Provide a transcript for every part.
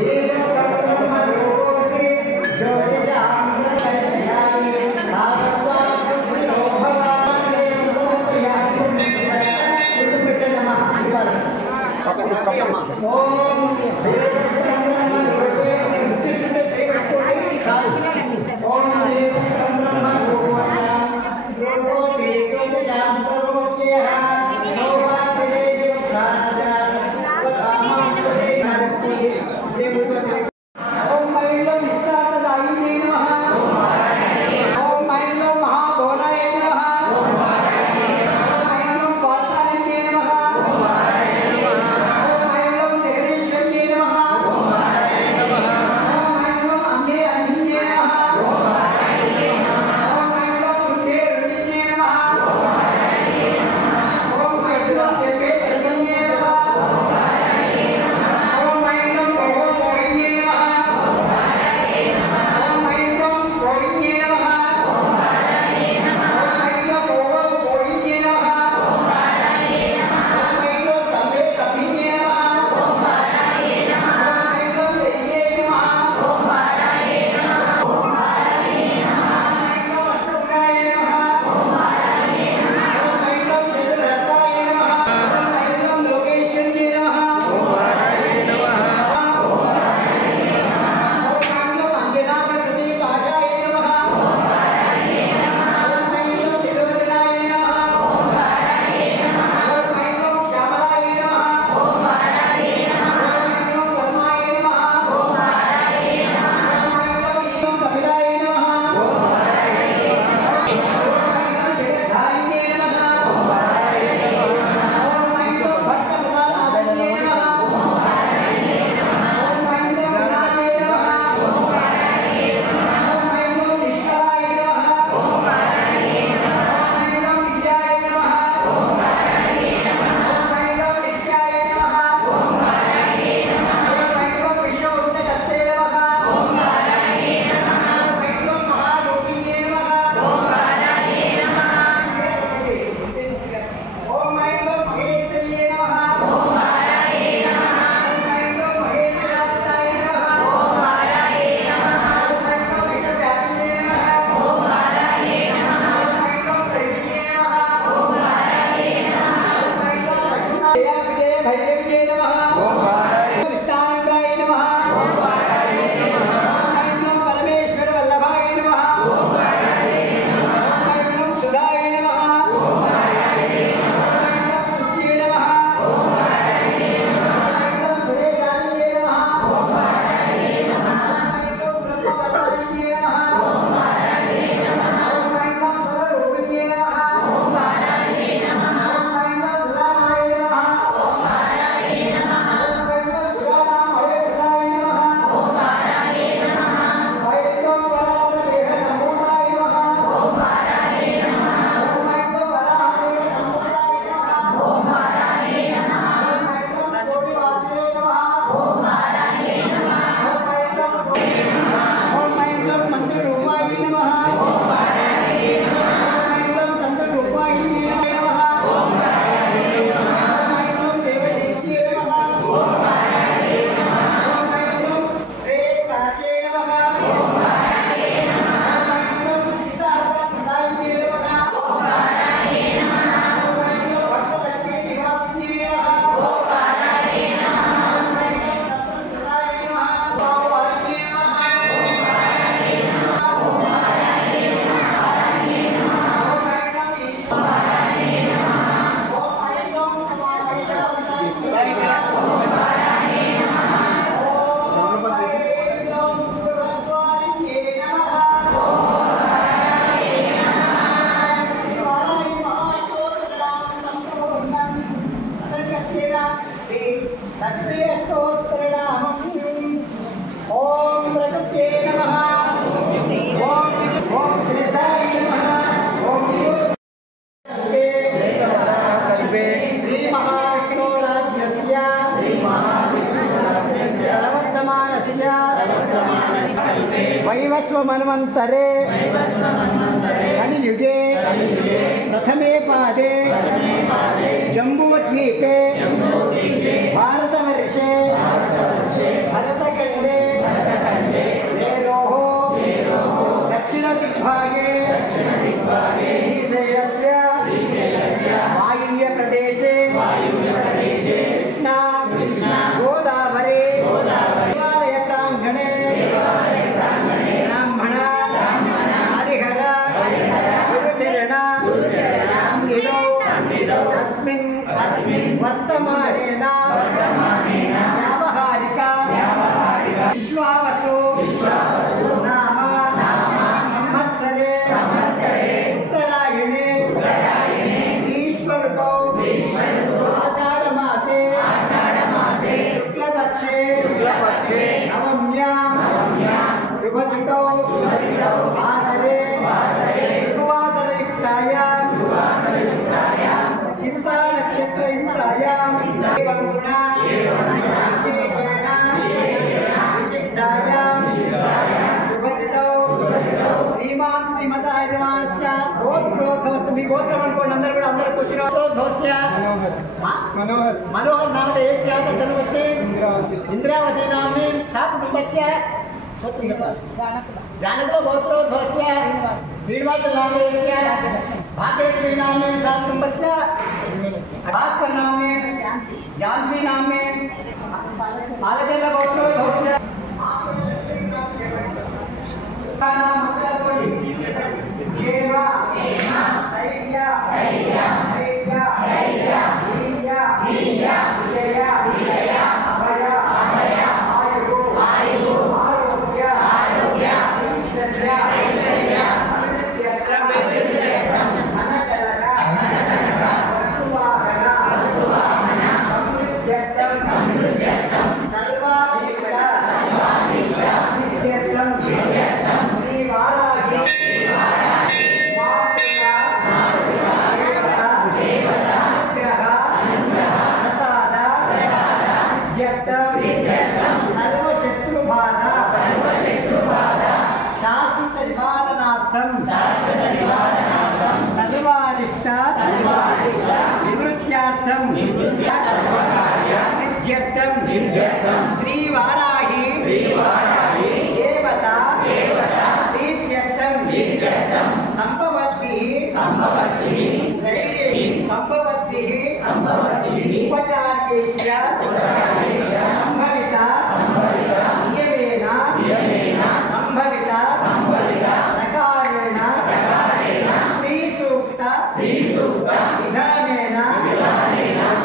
Yes, मन्वन्तरे कलियुगे प्रथमे पादे जम्बूद्वीपे भारतवर्षे भरतखण्डे मेरोः दक्षिणदिग्भागे श्रीशैलस्य वायुव्यप्रदेशे कृष्णा गोदावरी देवालय प्राङ्गणे ब्राह्मण हरिहर गुरुचरण सन्निधौ अस्मिन् वर्तमानेन व्यावहारिक विश्वावसु नाम संवत्सरे उत्तरायणे ग्रीष्मऋतौ आषाढमासे शुक्लपक्षे नवम्यां शुभतिथौ वासरे ऋतुवासरयुक्तायां चिन्तानक्षत्रयुक्तायां विशेषेण विशिष्टायां शुभतिथौ శ్రీమాన్ శ్రీమతాయ యజమానస్య గోత్రోద్భవస్య మీ గోత్రం అనుకోండి అందరూ కూడా అందరికి వచ్చిన గోత్రోద్భవస్య మనోహర్ నామధేయస్య తదనువృత్తి ఇంద్రావతి నామ్ని సా కుటుంబస్య జానకుల గోత్రోద్భవస్య శ్రీనివాస నామధేయస్య భాగ్యలక్ష్మీ నామ్ని సా కుటుంబస్య భాస్కర్ నామ్ని ఝాన్సీ నామ్ని పాలచెల్ల గోత్రోద్భవస్య श्रीवाराही देवता प्रीत्यर्थं संभवद्भिः उपचार्यैश्च संभविता नियमेन संभविता प्रकारेण श्रीसूक्त विधानेन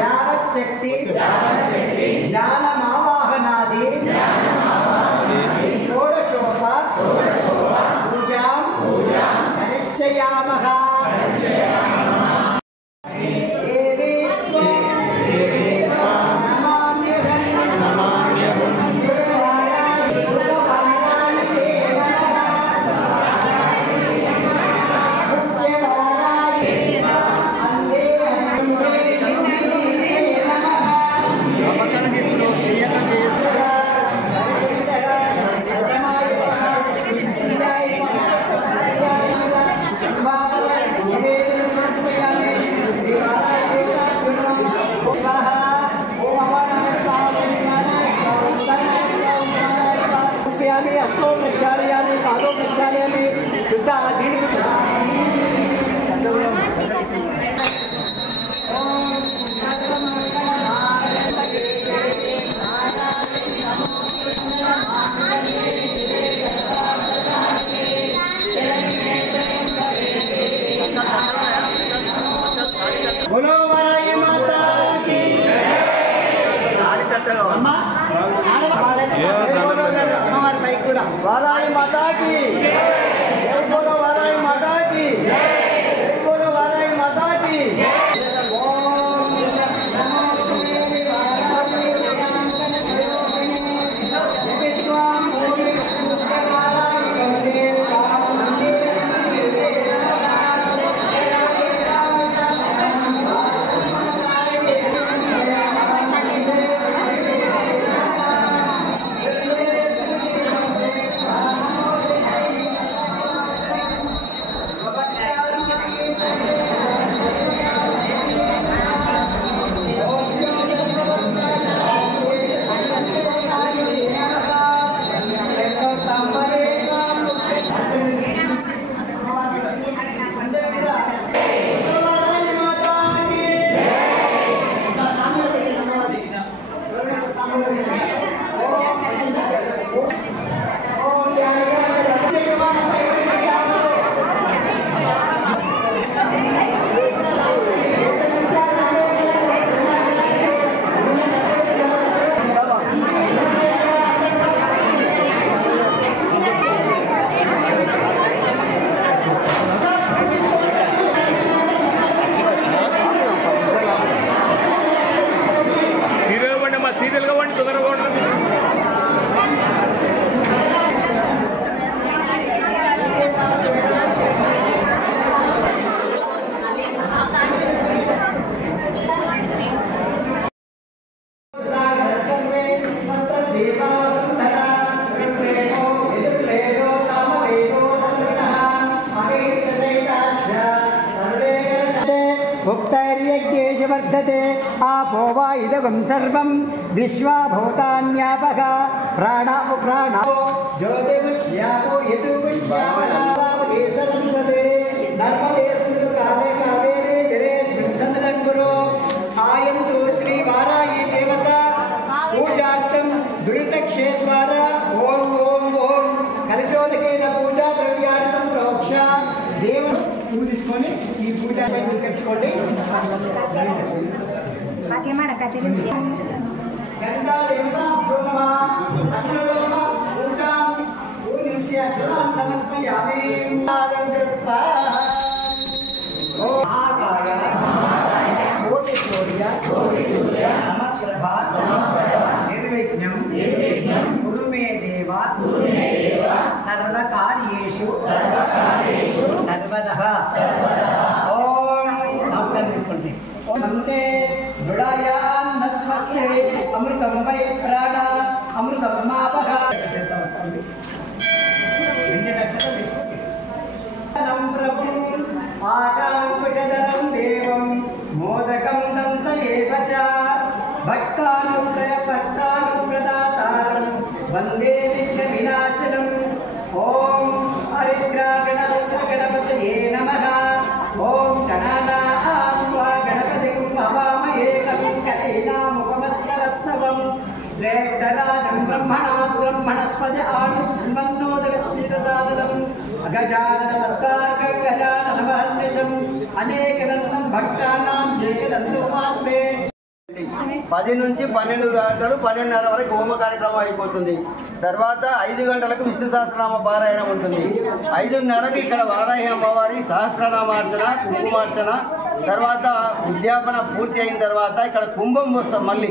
यावच्छक्ति ज्ञानमावाहनादि षोडशोप पूजां करिष्यामः। उक्तैर्यज्ञेषु वर्धते आपो वा इदगं सर्वं विश्वा भूतान्यापः प्राणापो प्राणो ज्योतिषयापो यजुष्यामनावये सरस्वते नर्मदे सिन्धु काले कावेरे जलेऽस्मिन् सन्निधं कुरु आयन्तु श्री वाराही देवता पूजार्थं दुरितक्षेद्वारा ओम ओम ओम कलशोदकेन पूजा द्रव्याणि संप्रोक्ष देव पूजिस्कोनि ఈ పూజ నిర్వహించుకోండి బాకేమాడ కథలు గంగా దేవతా బ్రహ్మ సకలలోక పూజా పూజించి అచలం సమర్పయామి ఆదం కృత్వా ఓ మహాకాయ కోటి సూర్య సమప్రభా నిర్విఘ్నం కురు మే దేవ సర్వకార్యేషు సర్వదః ఓం నమస్కారం తీసుకోండి అంటే దృఢాయాన్న స్వస్తే అమృతం వై ప్రాణ అమృతం మాపః రెండు లక్షలు తీసుకోండి ప్రభుం ఆశాంకుశధరం దేవం మోదకం దంతయేవ చ భక్తానుప్రదాతారం వందే విఘ్న వినాశనం ఓం హరిద్రాగణపతయే నమః ఓం గణానాత్వా గణపతిం భవామహే కవిం కవీనాముపమస్కరస్తవం జ్యేష్ఠరాజం బ్రహ్మణస్పతి ఆనుష్మన్నోదకస్యసాదనం అగజాననవక్తారకం గజాననమహర్నిశం అనేకదంతం భక్తానాం ఏకదంతముపాస్మే 10 నుంచి 12 గంటలు 12:30 వరకు హోమ కార్యక్రమం అయిపోతుంది. తర్వాత 5 గంటలకు విష్ణు సహస్రనామ పారాయణం ఉంటుంది. 5:30కి ఇక్కడ వారాహి అమ్మవారి సహస్రనామార్చన కుంకుమార్చన తర్వాత ఉద్యాపన పూర్తి అయిన తర్వాత ఇక్కడ కుంభం పోస్తాం. మళ్ళీ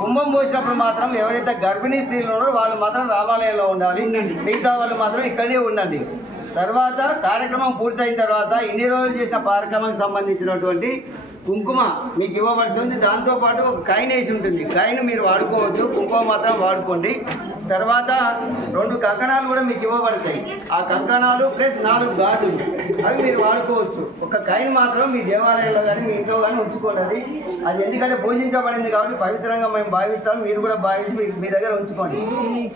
కుంభం పోసినప్పుడు మాత్రం ఎవరైతే గర్భిణీ స్త్రీలు ఉన్నారో వాళ్ళు మాత్రం రామాలయంలో ఉండాలి, మిగతా వాళ్ళు మాత్రం ఇక్కడే ఉండండి. తర్వాత కార్యక్రమం పూర్తయిన తర్వాత ఇన్ని రోజులు చేసిన కార్యక్రమానికి సంబంధించినటువంటి కుంకుమ మీకు ఇవ్వబడుతుంది. దాంతోపాటు ఒక కాయిన్ వేసి ఉంటుంది. కాయిన్ మీరు వాడుకోవచ్చు, కుంకుమ మాత్రం వాడుకోండి. తర్వాత 2 కంకణాలు కూడా మీకు ఇవ్వబడతాయి. ఆ కంకణాలు ప్లస్ 4 గాజులు అవి మీరు వాడుకోవచ్చు. ఒక కాయిన్ మాత్రం మీ దేవాలయంలో కానీ మీ ఇంట్లో కానీ ఉంచుకోండి. అది ఎందుకంటే పూజించబడింది కాబట్టి పవిత్రంగా మేము భావిస్తాం. మీరు కూడా భావించి మీ దగ్గర ఉంచుకోండి.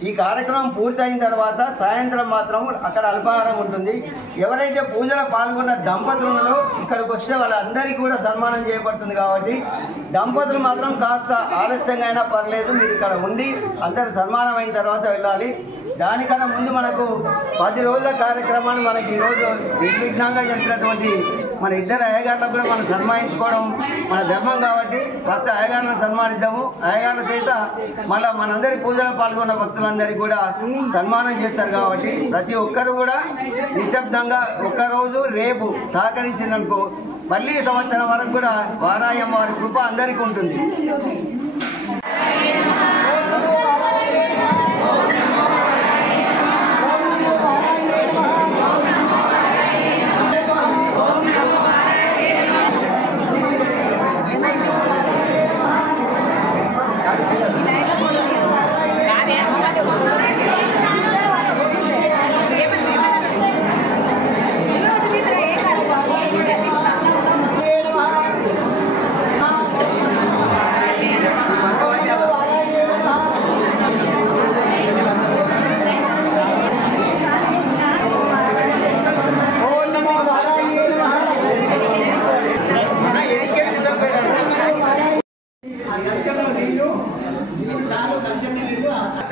ఈ కార్యక్రమం పూర్తయిన తర్వాత సాయంత్రం మాత్రం అక్కడ అల్పాహారం ఉంటుంది. ఎవరైతే పూజలో పాల్గొన్న దంపతులు ఉన్నారో ఇక్కడికి వస్తే వాళ్ళందరికీ కూడా సన్మానం చేయబడుతుంది. కాబట్టి దంపతులు మాత్రం కాస్త ఆలస్యంగా అయినా పర్లేదు, మీరు ఇక్కడ ఉండి అందరు సన్మానం అయిన తర్వాత వెళ్ళాలి. దానికన్నా ముందు మనకు 10 రోజుల కార్యక్రమాన్ని మనకి ఈరోజు నిర్విఘ్నంగా జరిపినటువంటి మన ఇద్దరు అయ్యగారులకు కూడా మనం సన్మానించుకోవడం మన ధర్మం కాబట్టి ఫస్ట్ అయ్యగారులను సన్మానిద్దాము. అయ్యగారుల చేత మళ్ళీ మనందరి పూజలో పాల్గొన్న భక్తులందరికీ కూడా సన్మానం చేస్తారు. కాబట్టి ప్రతి ఒక్కరు కూడా నిశ్శబ్దంగా ఒక్కరోజు రేపు సహకరించినందుకు మళ్ళీ సంవత్సరం వరకు కూడా వారాహి అమ్మవారి కృప అందరికీ ఉంటుంది.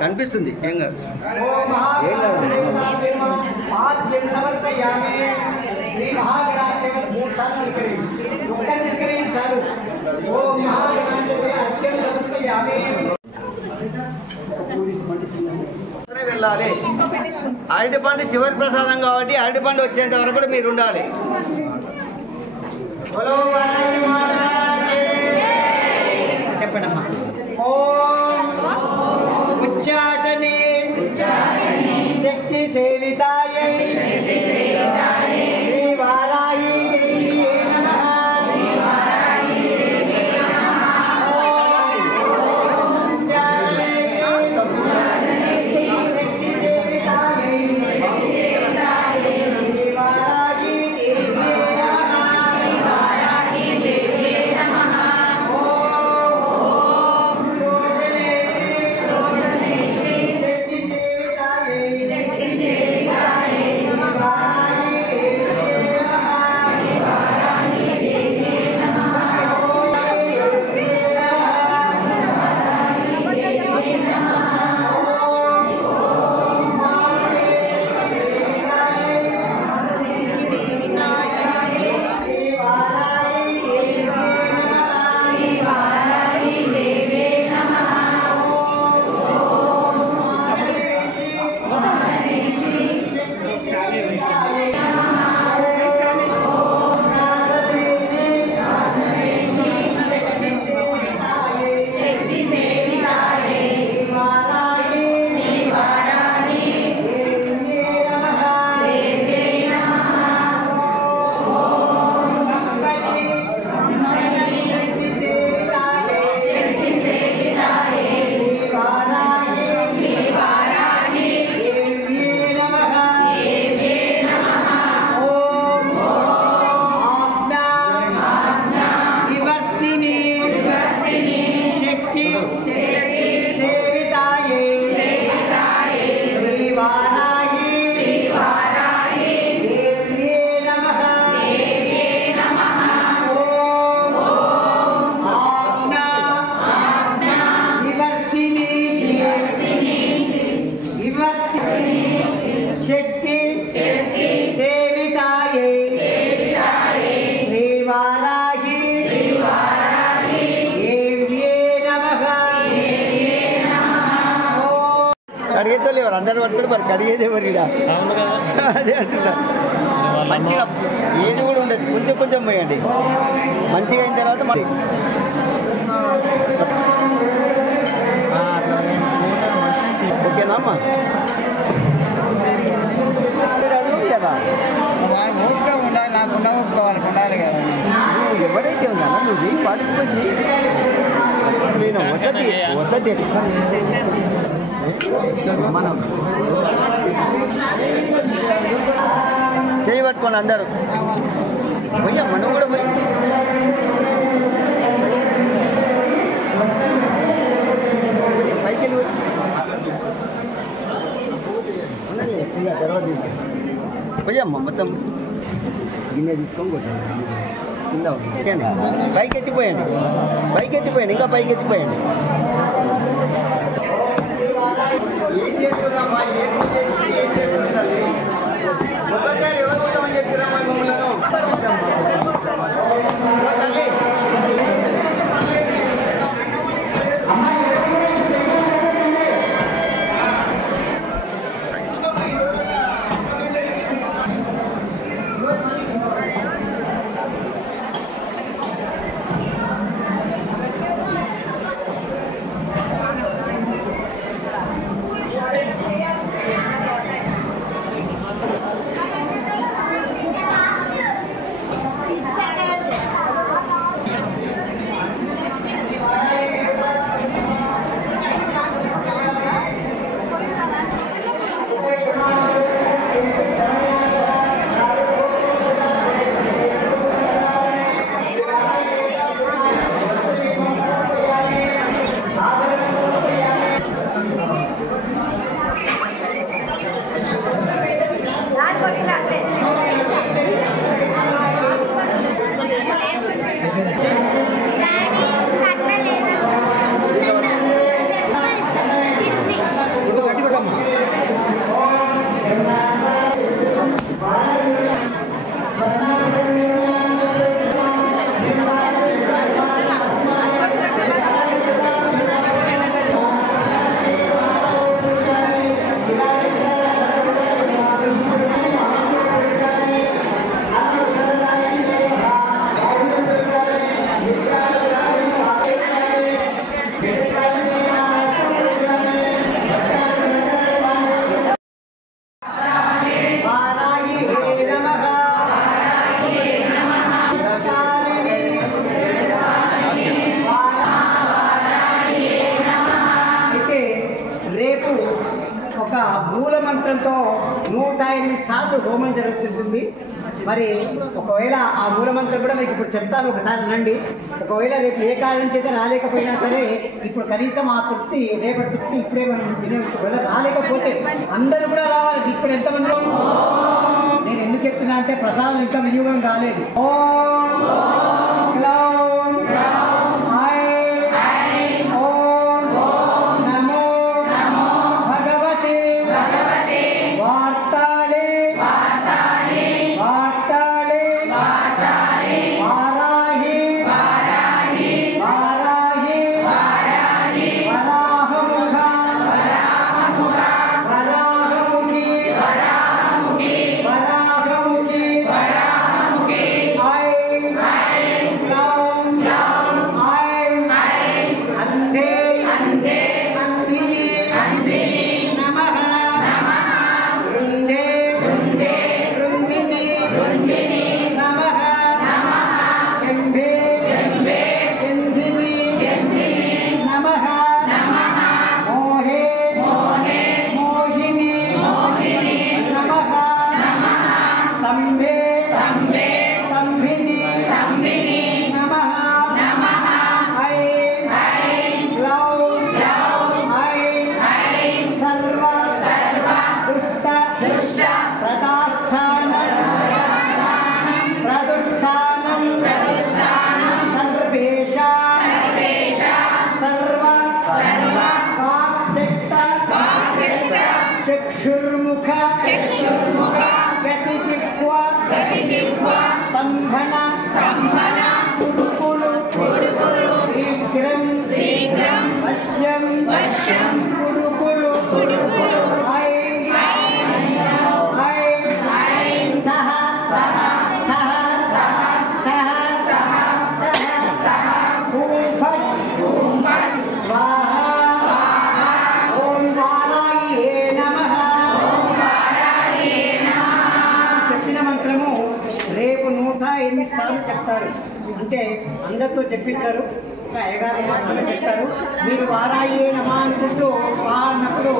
కనిపిస్తుంది ఏం కాదు. వెళ్ళాలి. అరటిపండు చివరి ప్రసాదం కాబట్టి అరటిపండు వచ్చేంత వరకు కూడా మీరు ఉండాలి. చెప్పండమ్మా. उच्चाटने शक्ति सेवितायै श्री वाराही देवी नमः। उच्चाटने शक्ति सेवितायै श्री वाराही देवी नमः। కడిగేతో లేవు అందరూ పట్టుకుని మరి కడిగేది ఎవరు అదే అంటున్నా. మంచిగా ఏది కూడా ఉండదు, కొంచెం కొంచెం పోయండి. మంచిగా అయిన తర్వాత మరి ఓకేనా అమ్మా? కదా ఓపిక ఉండాలి, నాకున్న ఒప్పుకోవాలి ఉండాలి కదా. నువ్వు ఎవరైతే ఉన్నా నువ్వు పార్టిసిపేట్ నేను వసతి వసతి మనం చేయి పట్టుకోండి అందరూ. పోయా మనం కూడా పోయి పైకి వెళ్ళి తర్వాత పోయమ్మా మొత్తం గిన్నె తీసుకొని కొట్టండి. కింద పైకి ఎత్తిపోయండి, పైకి ఎత్తిపోయండి, ఇంకా పైకి ఎత్తిపోయండి. ఏం చేస్తున్నామ్మా? ఏం చేస్తున్నారు? ఎవరు కొట్టమని చెప్తున్నామ్మా మమ్మల్ని? మూలమంత్రంతో 108 సార్లు హోమం జరుగుతుంది. మరి ఒకవేళ ఆ మూలమంత్రం కూడా మీకు ఇప్పుడు చెప్తాను, ఒకసారి రండి. ఒకవేళ రేపు ఏ కారణం చేత రాలేకపోయినా సరే ఇప్పుడు కనీసం ఆ తృప్తి రేపటి తృప్తి ఇప్పుడే మనం వినేవచ్చు. ఒకవేళ రాలేకపోతే అందరూ కూడా రావాలి. ఇప్పుడు ఎంతమంది నేను ఎందుకు చెప్తున్నా అంటే ప్రసాదం ఇంకా వినియోగం కాలేదు. ఓం క్లౌం Hello. చెప్తారు. అంటే అందరితో చెప్పించారు, ఒక అయ్యగారు మాత్రమే చెప్తారు. మీరు వారాయే నమః అనుకుంటూ అన్నప్పుడు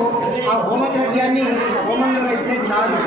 ఆ హోమ ద్రవ్యాన్ని హోమంలో పెడితే చాలు.